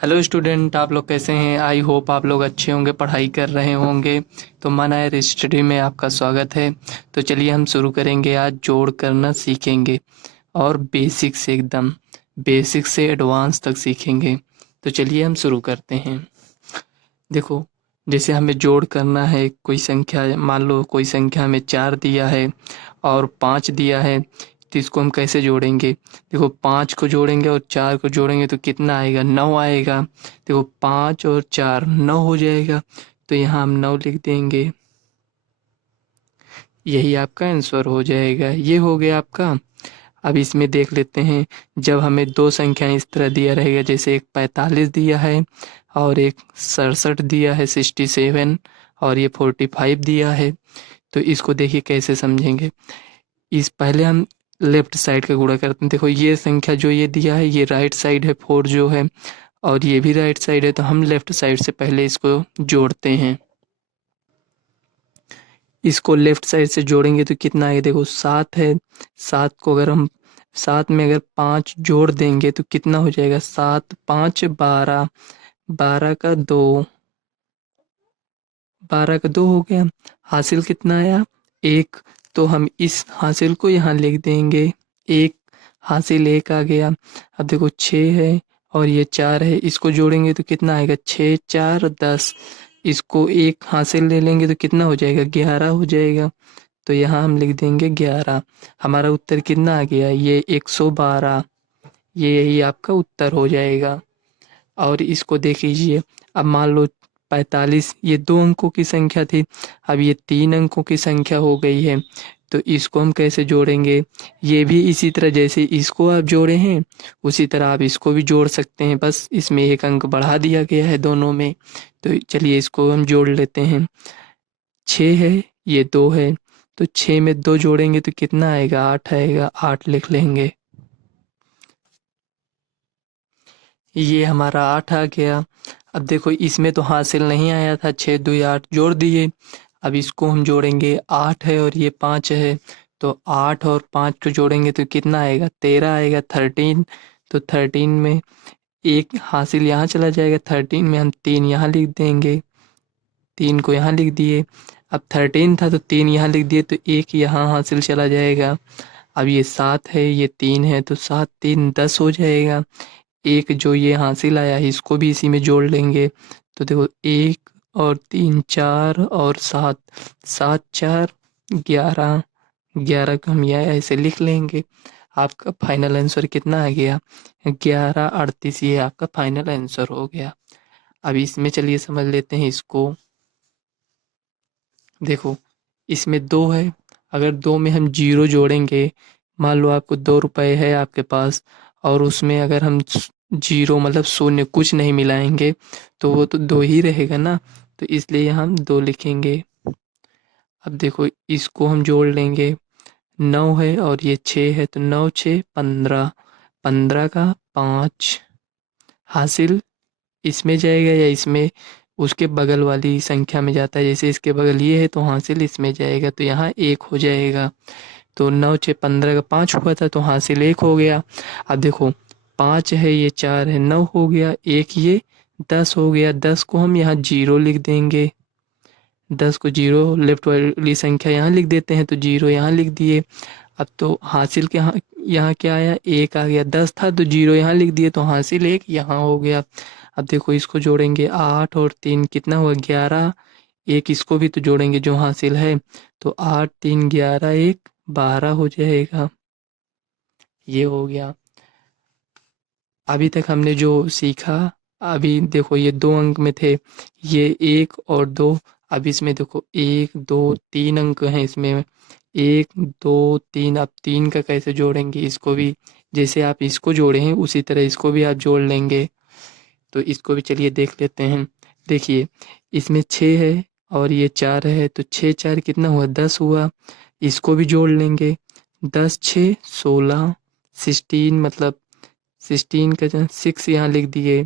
Hello student, आप लोग कैसे हैं? आई होप आप लोग अच्छे होंगे, पढ़ाई कर रहे होंगे। तो मन आयर स्टडी में आपका स्वागत है। तो चलिए हम शुरू करेंगे। आज जोड़ करना सीखेंगे और बेसिक से एकदम बेसिक से एडवांस तक सीखेंगे। तो चलिए हम शुरू करते हैं। देखो, जैसे हमें जोड़ करना है, कोई संख्या मान लो, कोई संख्या में 4 दिया है और 5 दिया है, तो इसको हम कैसे जोड़ेंगे? देखो, 5 को जोड़ेंगे और 4 को जोड़ेंगे तो कितना आएगा? 9 आएगा। देखो, 5 और 4 9 हो जाएगा, तो यहाँ हम 9 लिख देंगे। यही आपका आंसर हो जाएगा। ये हो गया आपका। अब इसमें देख लेते हैं, जब हमें दो संख्याएं इस तरह दिया रहेगा, जैसे एक 45 दिया है और एक 67 दिया है, 67, और ये 45 दिया है, तो इसको देखिए कैसे समझेंगे। इस पहले हम लेफ्ट साइड का गुणा करते हैं। देखो, ये संख्या जो ये दिया है, ये राइट साइड है 4 जो है, और ये भी राइट साइड है, तो हम लेफ्ट साइड से पहले इसको जोड़ते हैं। इसको लेफ्ट साइड से जोड़ेंगे तो कितना आएगा? देखो, 7 है। 7 को अगर हम 7 में अगर 5 जोड़ देंगे तो कितना हो जाएगा? 7 5 12, 12 का 2, 12 का 2 हो गया। हासिल कितना आया? 1। तो हम इस हासिल को यहाँ लिख देंगे। 1 हासिल 1 आ गया। अब देखो, 6 है और ये 4 है, इसको जोड़ेंगे तो कितना आएगा? 6 4 10। इसको एक हासिल ले लेंगे तो कितना हो जाएगा? 11 हो जाएगा। तो यहाँ हम लिख देंगे 11। हमारा उत्तर कितना आ गया? ये 112। ये यही आपका उत्तर हो जाएगा। और इसको देख लीजिए, अब मान लो 45 ये 2 अंकों की संख्या थी, अब ये 3 अंकों की संख्या हो गई है, तो इसको हम कैसे जोड़ेंगे? ये भी इसी तरह जैसे इसको आप जोड़े हैं, उसी तरह आप इसको भी जोड़ सकते हैं, बस इसमें एक अंक बढ़ा दिया गया है दोनों में। तो चलिए इसको हम जोड़ लेते हैं। 6 है, ये 2 है, तो 6 में 2 जोड़ेंगे तो कितना आएगा? 8 आएगा। 8 लिख लेंगे। ये हमारा 8 आ गया। अब देखो, इसमें तो हासिल नहीं आया था, 6 2 8 जोड़ दिए। अब इसको हम जोड़ेंगे, 8 है और ये 5 है, तो 8 और 5 को जोड़ेंगे तो कितना आएगा? 13 आएगा। 13, तो 13 में एक हासिल यहाँ चला जाएगा, 13 में हम 3 यहाँ लिख देंगे। 3 को यहाँ लिख दिए। अब 13 था तो 3 यहाँ लिख दिए, तो एक यहाँ हासिल चला जाएगा। अब ये 7 है, ये 3 है, तो 7 3 10 हो जाएगा। एक जो ये हासिल आया है, इसको भी इसी में जोड़ लेंगे। तो देखो, 1 और 3 4 और 7, 7 4 11, 11 को हम यह ऐसे लिख लेंगे। आपका फाइनल आंसर कितना आ गया? 11 38। ये आपका फाइनल आंसर हो गया। अब इसमें चलिए समझ लेते हैं इसको। देखो, इसमें 2 है, अगर 2 में हम 0 जोड़ेंगे, मान लो आपको 2 रुपए है आपके पास, और उसमें अगर हम 0 मतलब शून्य कुछ नहीं मिलाएंगे, तो वो तो 2 ही रहेगा ना, तो इसलिए हम 2 लिखेंगे। अब देखो, इसको हम जोड़ लेंगे। 9 है और ये 6 है, तो 9 6 15, 15 का 5 हासिल इसमें जाएगा या इसमें? उसके बगल वाली संख्या में जाता है, जैसे इसके बगल ये है तो हासिल इसमें जाएगा, तो यहाँ 1 हो जाएगा। तो 9 6 15 का 5 हुआ था, तो हासिल 1 हो गया। अब देखो, 5 है, ये 4 है, 9 हो गया, 1 ये 10 हो गया। 10 को हम यहाँ 0 लिख देंगे। 10 को 0 लेफ्ट वाली संख्या यहाँ लिख देते हैं, तो 0 यहाँ लिख दिए। अब तो हासिल के यहाँ यहाँ क्या आया? 1 आ गया। 10 था तो 0 यहाँ लिख दिए, तो हासिल 1 यहाँ हो गया। अब देखो, इसको जोड़ेंगे, 8 और 3 कितना हुआ? 11। एक इसको भी तो जोड़ेंगे जो हासिल है, तो 8 3 11 1 12 हो जाएगा। ये हो गया। अभी तक हमने जो सीखा, अभी देखो ये 2 अंक में थे, ये 1 और 2। अब इसमें देखो 1 2 3 अंक हैं इसमें, 1 2 3। अब 3 का कैसे जोड़ेंगे? इसको भी जैसे आप इसको जोड़े हैं उसी तरह इसको भी आप जोड़ लेंगे। तो इसको भी चलिए देख लेते हैं। देखिए, इसमें 6 है और ये 4 है, तो 6 4 कितना हुआ? 10 हुआ। इसको भी जोड़ लेंगे। 10 6 16, 16 मतलब 16 का जगह 6 यहाँ लिख दिए।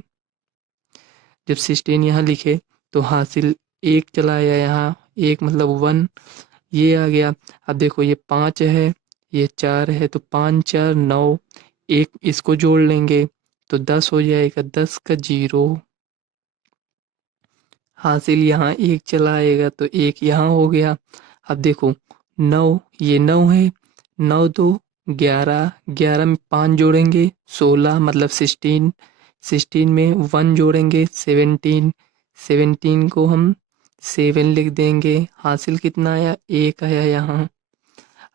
जब 16 यहाँ लिखे तो हासिल 1 चला आया यहाँ, 1 मतलब 1, ये आ गया। अब देखो, ये 5 है, ये 4 है, तो 5 4 9, एक इसको जोड़ लेंगे तो 10 हो जाएगा, 10 का 0 हासिल, यहाँ 1 चला आएगा तो 1 यहाँ हो गया। अब देखो 9, ये 9 है, 9 2 11, 11 में 5 जोड़ेंगे 16 मतलब 16, 16 में 1 जोड़ेंगे 17, 17 को हम 7 लिख देंगे। हासिल कितना आया, 1 आया यहाँ।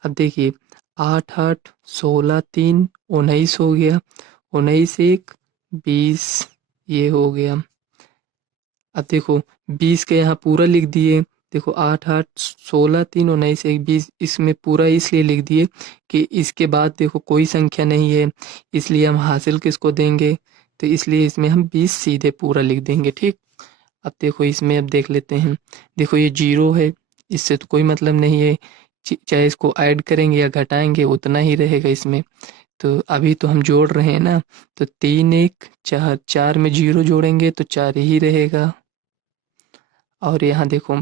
अब देखिए 8 8 16 3 19 हो गया, 19 1 20 ये हो गया। अब देखो 20 के यहाँ पूरा लिख दिए। देखो 8 8 16 3 19 1 20, इसमें पूरा इसलिए लिख दिए कि इसके बाद देखो कोई संख्या नहीं है, इसलिए हम हासिल किसको देंगे, तो इसलिए इसमें हम 20 सीधे पूरा लिख देंगे। ठीक, अब देखो इसमें अब देख लेते हैं। देखो ये 0 है, इससे तो कोई मतलब नहीं है, चाहे इसको ऐड करेंगे या घटाएंगे उतना ही रहेगा इसमें। तो अभी तो हम जोड़ रहे हैं ना, तो 3 1 4, 4 में 0 जोड़ेंगे तो 4 ही रहेगा। और यहाँ देखो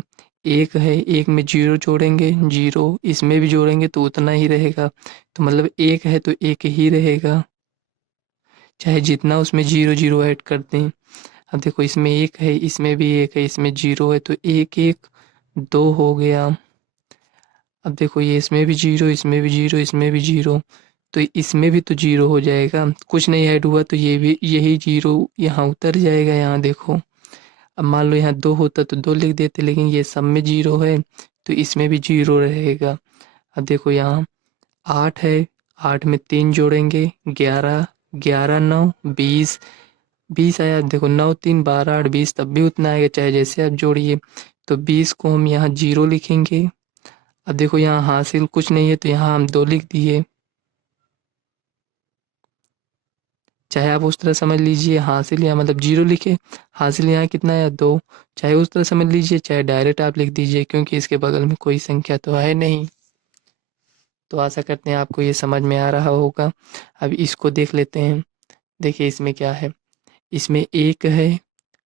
1 है, 1 में 0 जोड़ेंगे 0, इसमें भी जोड़ेंगे तो उतना ही रहेगा, तो मतलब 1 है तो 1 ही रहेगा, चाहे जितना उसमें 0 0 ऐड कर दें। अब देखो इसमें 1 है, इसमें भी 1 है, इसमें 0 है, तो 1 1 2 हो गया। अब देखो ये इसमें भी 0, इसमें भी 0, इसमें भी 0, तो इसमें भी तो 0 हो जाएगा, कुछ नहीं ऐड हुआ तो ये भी यही 0 यहाँ उतर जाएगा। यहाँ देखो अब मान लो यहाँ 2 होता तो 2 लिख देते, लेकिन ये सब में 0 है तो इसमें भी 0 रहेगा। अब देखो यहाँ 8 है, 8 में 3 जोड़ेंगे 11, 11 9 20, 20 आया। देखो 9 3 12 8 20, तब भी उतना आएगा चाहे जैसे आप जोड़िए। तो 20 को हम यहाँ 0 लिखेंगे। अब देखो यहाँ हासिल कुछ नहीं है तो यहाँ हम 2 लिख दिए, चाहे आप उस तरह समझ लीजिए हासिल यहाँ मतलब 0 लिखे, हासिल यहाँ कितना है 2, चाहे उस तरह समझ लीजिए चाहे डायरेक्ट आप लिख दीजिए, क्योंकि इसके बगल में कोई संख्या तो है नहीं। तो आशा करते हैं आपको ये समझ में आ रहा होगा। अब इसको देख लेते हैं। देखिए इसमें क्या है, इसमें 1 है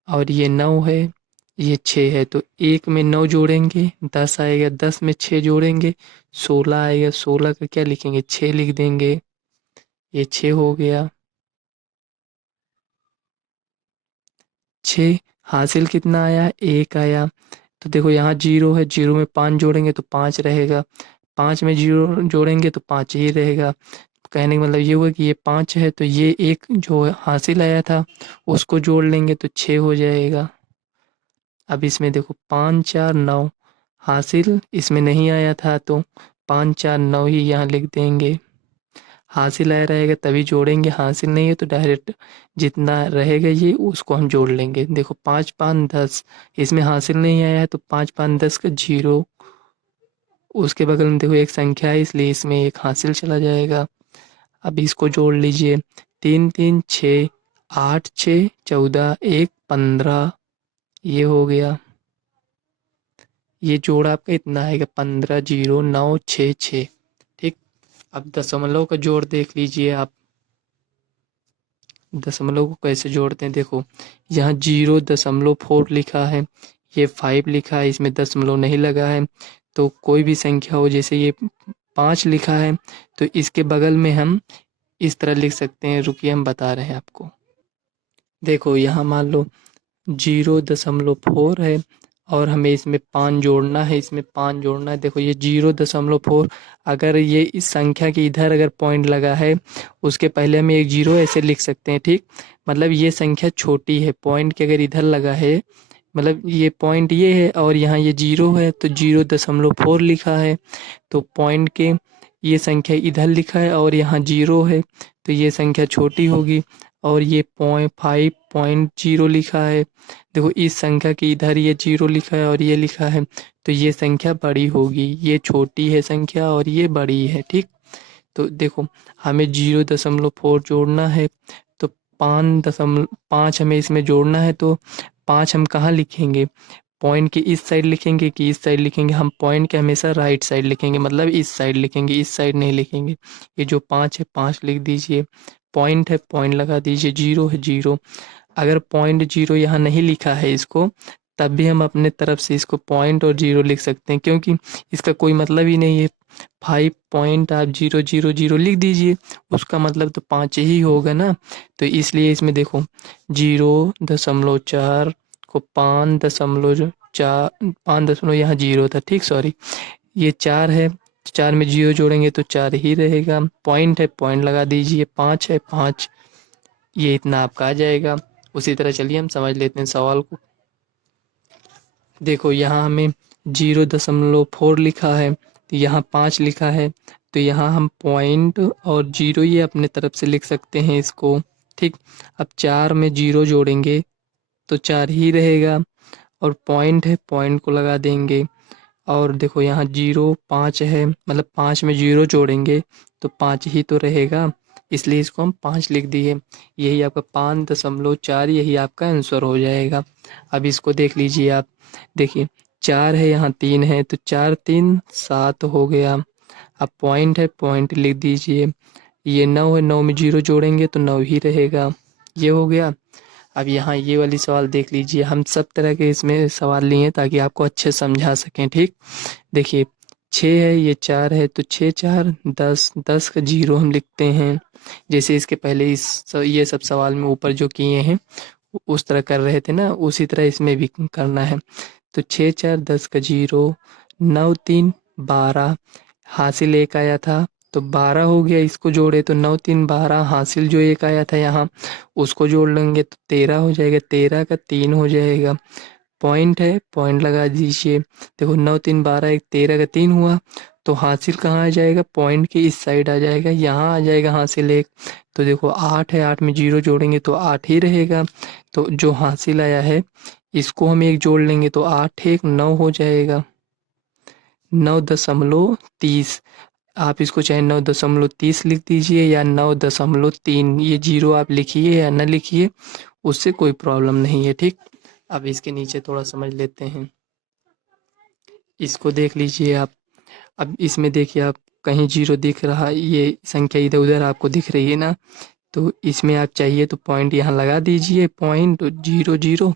और ये 9 है, ये 6 है, तो 1 में 9 जोड़ेंगे 10 आएगा, 10 में 6 जोड़ेंगे 16 आएगा, 16 का क्या लिखेंगे 6 लिख देंगे, ये 6 हो गया। 6 हासिल कितना आया, 1 आया। तो देखो यहाँ 0 है, 0 में 5 जोड़ेंगे तो 5 रहेगा, 5 में 0 जोड़ेंगे तो 5 ही रहेगा। कहने का मतलब ये हुआ कि ये 5 है तो ये एक जो हासिल आया था उसको जोड़ लेंगे तो 6 हो जाएगा। अब इसमें देखो 5 4 9, हासिल इसमें नहीं आया था तो 5 4 9 ही यहाँ लिख देंगे। हासिल आया रहेगा तभी जोड़ेंगे, हासिल नहीं है तो डायरेक्ट जितना रहेगा ये उसको हम जोड़ लेंगे। देखो 5 5 10, इसमें हासिल नहीं आया है तो 5 5 10 का 0, उसके बगल में देखो एक संख्या है इसलिए इसमें एक हासिल चला जाएगा। अब इसको जोड़ लीजिए, 3 3 6, 8 6 14 1 15, ये हो गया। ये जोड़ आपका इतना आएगा 15 0 9 6 6। ठीक, अब दशमलव का जोड़ देख लीजिए आप, दशमलव को कैसे जोड़ते हैं। देखो यहाँ 0.4 लिखा है, ये 5 लिखा है, इसमें दशमलव नहीं लगा है, तो कोई भी संख्या हो, जैसे ये 5 लिखा है तो इसके बगल में हम इस तरह लिख सकते हैं। रुकिए हम बता रहे हैं आपको। देखो यहाँ मान लो 0.4 है और हमें इसमें 5 जोड़ना है, इसमें 5 जोड़ना है। देखो ये 0.4, अगर ये इस संख्या के इधर अगर पॉइंट लगा है उसके पहले हम एक 0 ऐसे लिख सकते हैं। ठीक, मतलब ये संख्या छोटी है, पॉइंट के अगर इधर लगा है, मतलब ये पॉइंट ये है और यहाँ ये 0 है तो 0.4 लिखा है, तो पॉइंट के ये संख्या इधर लिखा है और यहाँ 0 है तो ये संख्या छोटी होगी, और ये 5.0 लिखा है, देखो इस संख्या के इधर ये 0 लिखा है और ये लिखा है तो ये संख्या बड़ी होगी, ये छोटी है संख्या और ये बड़ी है। ठीक, तो देखो हमें 0.4 जोड़ना है तो 5 हमें इसमें जोड़ना है, तो 5 हम कहाँ लिखेंगे, पॉइंट के इस साइड लिखेंगे कि इस साइड लिखेंगे, हम पॉइंट के हमेशा राइट साइड लिखेंगे, मतलब इस साइड लिखेंगे, इस साइड नहीं लिखेंगे। ये जो 5 है 5 लिख दीजिए, पॉइंट है पॉइंट लगा दीजिए, 0 है 0। अगर पॉइंट 0 यहाँ नहीं लिखा है इसको, तब भी हम अपने तरफ से इसको पॉइंट और जीरो लिख सकते हैं, क्योंकि इसका कोई मतलब ही नहीं है। 5 पॉइंट आप 0 0 0 लिख दीजिए, उसका मतलब तो 5 ही होगा ना। तो इसलिए इसमें देखो 0.4 को 5.4, 5 यहाँ 0 था, ठीक, सॉरी, ये 4 है, 4 में 0 जोड़ेंगे तो 4 ही रहेगा। पॉइंट है, पॉइंट लगा दीजिए, 5 है 5, ये इतना आपका आ जाएगा। उसी तरह चलिए हम समझ लेते हैं सवाल को। देखो यहाँ हमें 0.4 लिखा है, तो यहाँ 5 लिखा है, तो यहाँ हम पॉइंट और जीरो ये अपने तरफ से लिख सकते हैं इसको, ठीक। अब 4 में 0 जोड़ेंगे तो 4 ही रहेगा, और पॉइंट है, पॉइंट को लगा देंगे। और देखो यहाँ 0 5 है, मतलब 5 में 0 जोड़ेंगे तो 5 ही तो रहेगा, इसलिए इसको हम 5 लिख दिए। यही आपका 5.4, यही आपका आंसर हो जाएगा। अब इसको देख लीजिए आप, देखिए 4 है, यहाँ 3 है, तो 4 3 7 हो गया। अब पॉइंट है, पॉइंट लिख दीजिए। ये 9 है, 9 में 0 जोड़ेंगे तो 9 ही रहेगा, ये हो गया। अब यहाँ ये वाली सवाल देख लीजिए, हम सब तरह के इसमें सवाल लिए हैं ताकि आपको अच्छे समझा सकें, ठीक। देखिए 6 है, ये 4 है, तो 6 4 10, 10 का 0 हम लिखते हैं। जैसे इसके पहले ये सब सवाल में ऊपर जो किए हैं उस तरह कर रहे थे ना, उसी तरह इसमें भी करना है। तो 6 4 10 का 0, 9 3 12, हासिल एक आया था तो 12 हो गया, इसको जोड़े तो 9 3 12, हासिल जो एक आया था यहाँ उसको जोड़ लेंगे तो 13 हो जाएगा, 13 का 3 हो जाएगा। पॉइंट है, पॉइंट लगा दीजिए। देखो 9 3 12, एक 13 का 3 हुआ, तो हासिल कहाँ आ जाएगा, पॉइंट के इस साइड आ जाएगा, यहाँ आ जाएगा हासिल एक। तो देखो 8 है, 8 में 0 जोड़ेंगे तो 8 ही रहेगा। तो जो हासिल आया है इसको हम एक जोड़ लेंगे तो 8 एक 9 हो जाएगा, 9.30। आप इसको चाहे 9.30 लिख दीजिए या 9.3, ये 0 आप लिखिए या न लिखिए, उससे कोई प्रॉब्लम नहीं है, ठीक। अब इसके नीचे थोड़ा समझ लेते हैं, इसको देख लीजिए आप। अब इसमें देखिए आप, कहीं 0 दिख रहा है, ये संख्या इधर उधर आपको दिख रही है ना, तो इसमें आप चाहिए तो पॉइंट यहाँ लगा दीजिए, पॉइंट 0 0,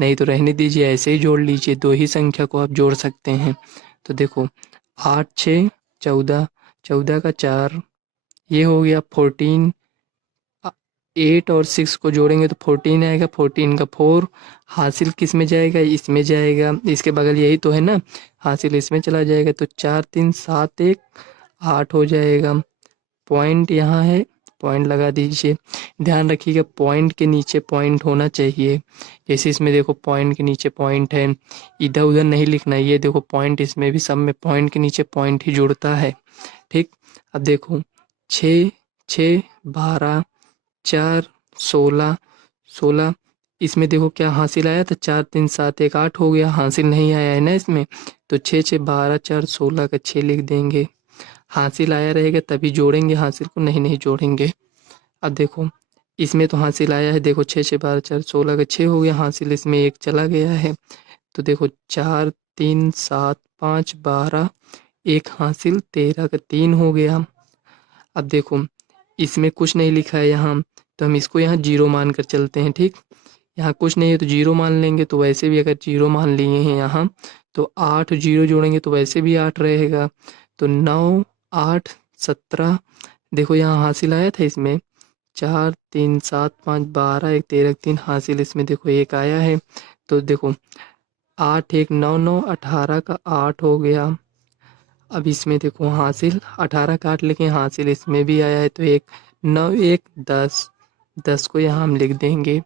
नहीं तो रहने दीजिए, ऐसे ही जोड़ लीजिए, दो ही संख्या को आप जोड़ सकते हैं। तो देखो 8 6 14, 14 का 4, ये हो गया 14। 8 और 6 को जोड़ेंगे तो 14 आएगा, 14 का 4, हासिल किस में जाएगा, इसमें जाएगा, इसके बगल यही तो है ना, हासिल इसमें चला जाएगा, तो 4 3 7 1 8 हो जाएगा। पॉइंट यहाँ है, पॉइंट लगा दीजिए। ध्यान रखिएगा पॉइंट के नीचे पॉइंट होना चाहिए, जैसे इसमें देखो पॉइंट के नीचे पॉइंट है, इधर उधर नहीं लिखना है। ये देखो पॉइंट, इसमें भी सब में पॉइंट के नीचे पॉइंट ही जुड़ता है, ठीक। अब देखो 6 6 12, 4 16, 16, इसमें देखो क्या हासिल आया था, 4 3 7 1 8 हो गया, हासिल नहीं आया है ना इसमें, तो 6 6 12 4 16 का 6 लिख देंगे। हासिल आया रहेगा तभी जोड़ेंगे, हासिल को नहीं नहीं जोड़ेंगे। अब देखो इसमें तो हासिल आया है, देखो 6 6 12 4 16 का 6 हो गया, हासिल इसमें एक चला गया है, तो देखो 4 3 7 5 12, एक हासिल 13 का 3 हो गया। अब देखो इसमें कुछ नहीं लिखा है यहाँ, तो हम इसको यहाँ 0 मान कर चलते हैं, ठीक। यहाँ कुछ नहीं है तो 0 मान लेंगे, तो वैसे भी अगर 0 मान लिए हैं यहाँ, तो 8 0 जोड़ेंगे तो वैसे भी 8 रहेगा, तो 9 8 17। देखो यहाँ हासिल आया था इसमें 4 3 7 5 12, एक 13 3, हासिल इसमें देखो एक आया है, तो देखो 8 1 9 9 18 का 8 हो गया। अब इसमें देखो हासिल 18 का 8 लिखे, हासिल इसमें भी आया है, तो एक 9 1 10, 10 को यहाँ हम लिख देंगे,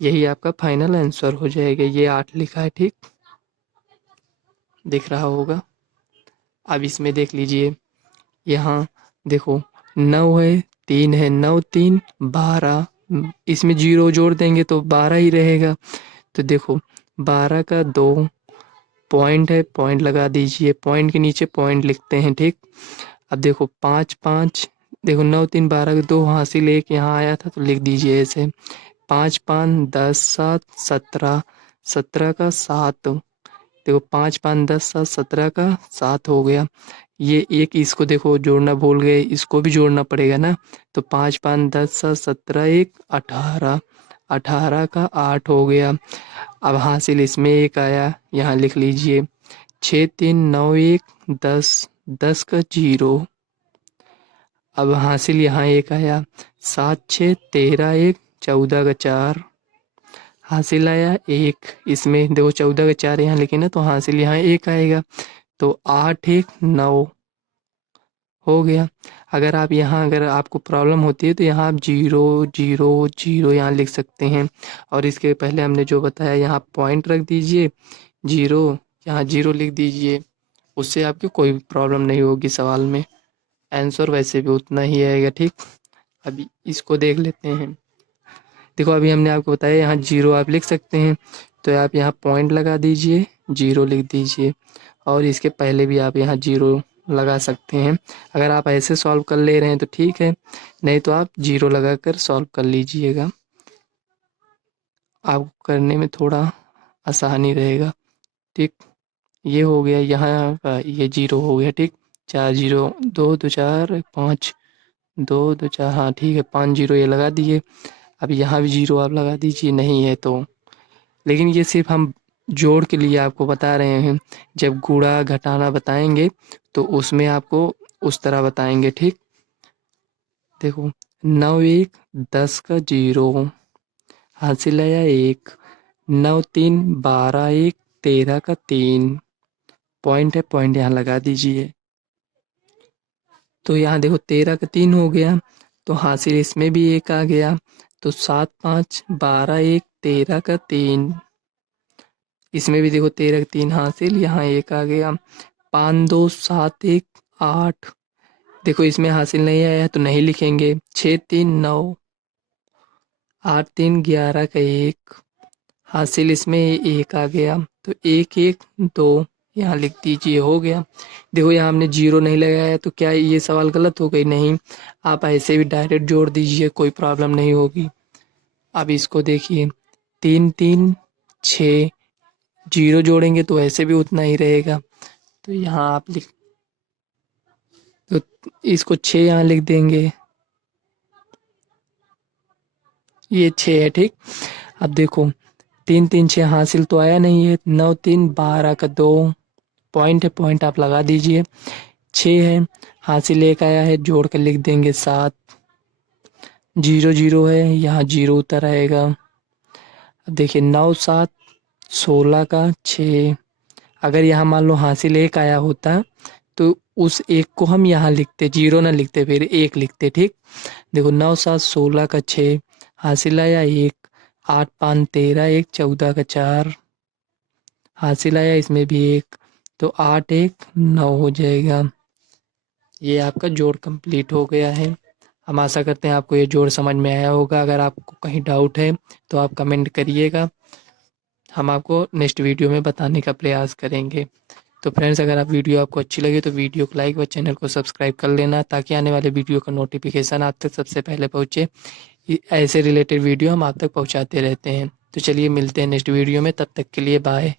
यही आपका फाइनल आंसर हो जाएगा। ये 8 लिखा है, ठीक, दिख रहा होगा। अब इसमें देख लीजिए, यहाँ देखो 9 है, 3 है, 9 3 12, इसमें 0 जोड़ देंगे तो 12 ही रहेगा, तो देखो 12 का 2, पॉइंट है, पॉइंट लगा दीजिए, पॉइंट के नीचे पॉइंट लिखते हैं, ठीक। अब देखो 5 5, देखो 9 3 12 का 2, हासिल एक यहाँ आया था तो लिख दीजिए ऐसे, 5 5 10 7 17, 17 का 7, देखो 5 5 10 7 17 का 7 हो गया। ये एक इसको देखो जोड़ना भूल गए, इसको भी जोड़ना पड़ेगा ना, तो 5 5 10 7 17 1 18, 18 का 8 हो गया। अब हासिल इसमें एक आया, यहाँ लिख लीजिए 6 3 9 1 10, 10 का 0। अब हासिल यहाँ एक आया 7 6 13 1 14 का 4। हासिल आया एक, इसमें देखो 14 का 4 यहाँ लिखे ना, तो हासिल यहाँ एक आएगा, तो 8 1 9 हो गया। अगर आपको प्रॉब्लम होती है तो यहाँ आप 0 0 0 यहाँ लिख सकते हैं, और इसके पहले हमने जो बताया यहाँ पॉइंट रख दीजिए 0, यहाँ 0 लिख दीजिए, उससे आपकी कोई प्रॉब्लम नहीं होगी सवाल में, आंसर वैसे भी उतना ही आएगा। ठीक, अभी इसको देख लेते हैं। देखो अभी हमने आपको बताया यहाँ 0 आप लिख सकते हैं, तो आप यहाँ पॉइंट लगा दीजिए, 0 लिख दीजिए, और इसके पहले भी आप यहाँ 0 लगा सकते हैं। अगर आप ऐसे सॉल्व कर ले रहे हैं तो ठीक है, नहीं तो आप 0 लगाकर सॉल्व कर लीजिएगा, आपको करने में थोड़ा आसानी रहेगा। ठीक, ये हो गया यहाँ का, ये 0 हो गया। ठीक, 4 0 2 2 4 5 2 2 4, हाँ ठीक है, 5 0 ये लगा दिए। अब यहाँ भी 0 आप लगा दीजिए, नहीं है तो, लेकिन ये सिर्फ हम जोड़ के लिए आपको बता रहे हैं, जब गुणा घटाना बताएंगे तो उसमें आपको उस तरह बताएंगे। ठीक, देखो 9 1 10 का 0, हासिल आया 1, 9 3 12 1 13 का 3, पॉइंट है, पॉइंट यहाँ लगा दीजिए। तो यहाँ देखो 13 का 3 हो गया, तो हासिल इसमें भी एक आ गया, तो 7 5 12 1 13 का 3, इसमें भी देखो 13 का 3 हासिल, यहाँ एक आ गया, 5 2 7 1 8, देखो इसमें हासिल नहीं आया तो नहीं लिखेंगे, 6 3 9 8 3 11 का 1, हासिल इसमें एक आ गया, तो 1 1 2 यहाँ लिख दीजिए, हो गया। देखो यहाँ हमने 0 नहीं लगाया, तो क्या ये सवाल गलत हो गई? नहीं, आप ऐसे भी डायरेक्ट जोड़ दीजिए, कोई प्रॉब्लम नहीं होगी। अब इसको देखिए 3 3 6, 0 जोड़ेंगे तो ऐसे भी उतना ही रहेगा, तो यहाँ आप लिख, तो इसको 6 यहाँ लिख देंगे, ये 6 है। ठीक, अब देखो 3 3 6 हासिल तो आया नहीं है, 9 3 12 का 2, पॉइंट है, पॉइंट आप लगा दीजिए, 6 है, हासिल एक आया है, जोड़ कर लिख देंगे 7, 0 0 है, यहाँ 0 उतर आएगा। अब देखिए 9 7 16 का 6, अगर यहाँ मान लो हासिल एक आया होता तो उस एक को हम यहाँ लिखते, 0 ना लिखते, फिर 1 लिखते। ठीक, देखो 9 7 16 का 6, हासिल आया 1, 8 5 13 1 14 का 4, हासिल आया इसमें भी 1, तो 8 1 9 हो जाएगा। ये आपका जोड़ कंप्लीट हो गया है। हम आशा करते हैं आपको ये जोड़ समझ में आया होगा। अगर आपको कहीं डाउट है तो आप कमेंट करिएगा, हम आपको नेक्स्ट वीडियो में बताने का प्रयास करेंगे। तो फ्रेंड्स, अगर आप वीडियो आपको अच्छी लगी तो वीडियो को लाइक व चैनल को सब्सक्राइब कर लेना, ताकि आने वाले वीडियो का नोटिफिकेशन आप तक सबसे पहले पहुँचे। ऐसे रिलेटेड वीडियो हम आप तक पहुँचाते रहते हैं। तो चलिए मिलते हैं नेक्स्ट वीडियो में, तब तक के लिए बाय।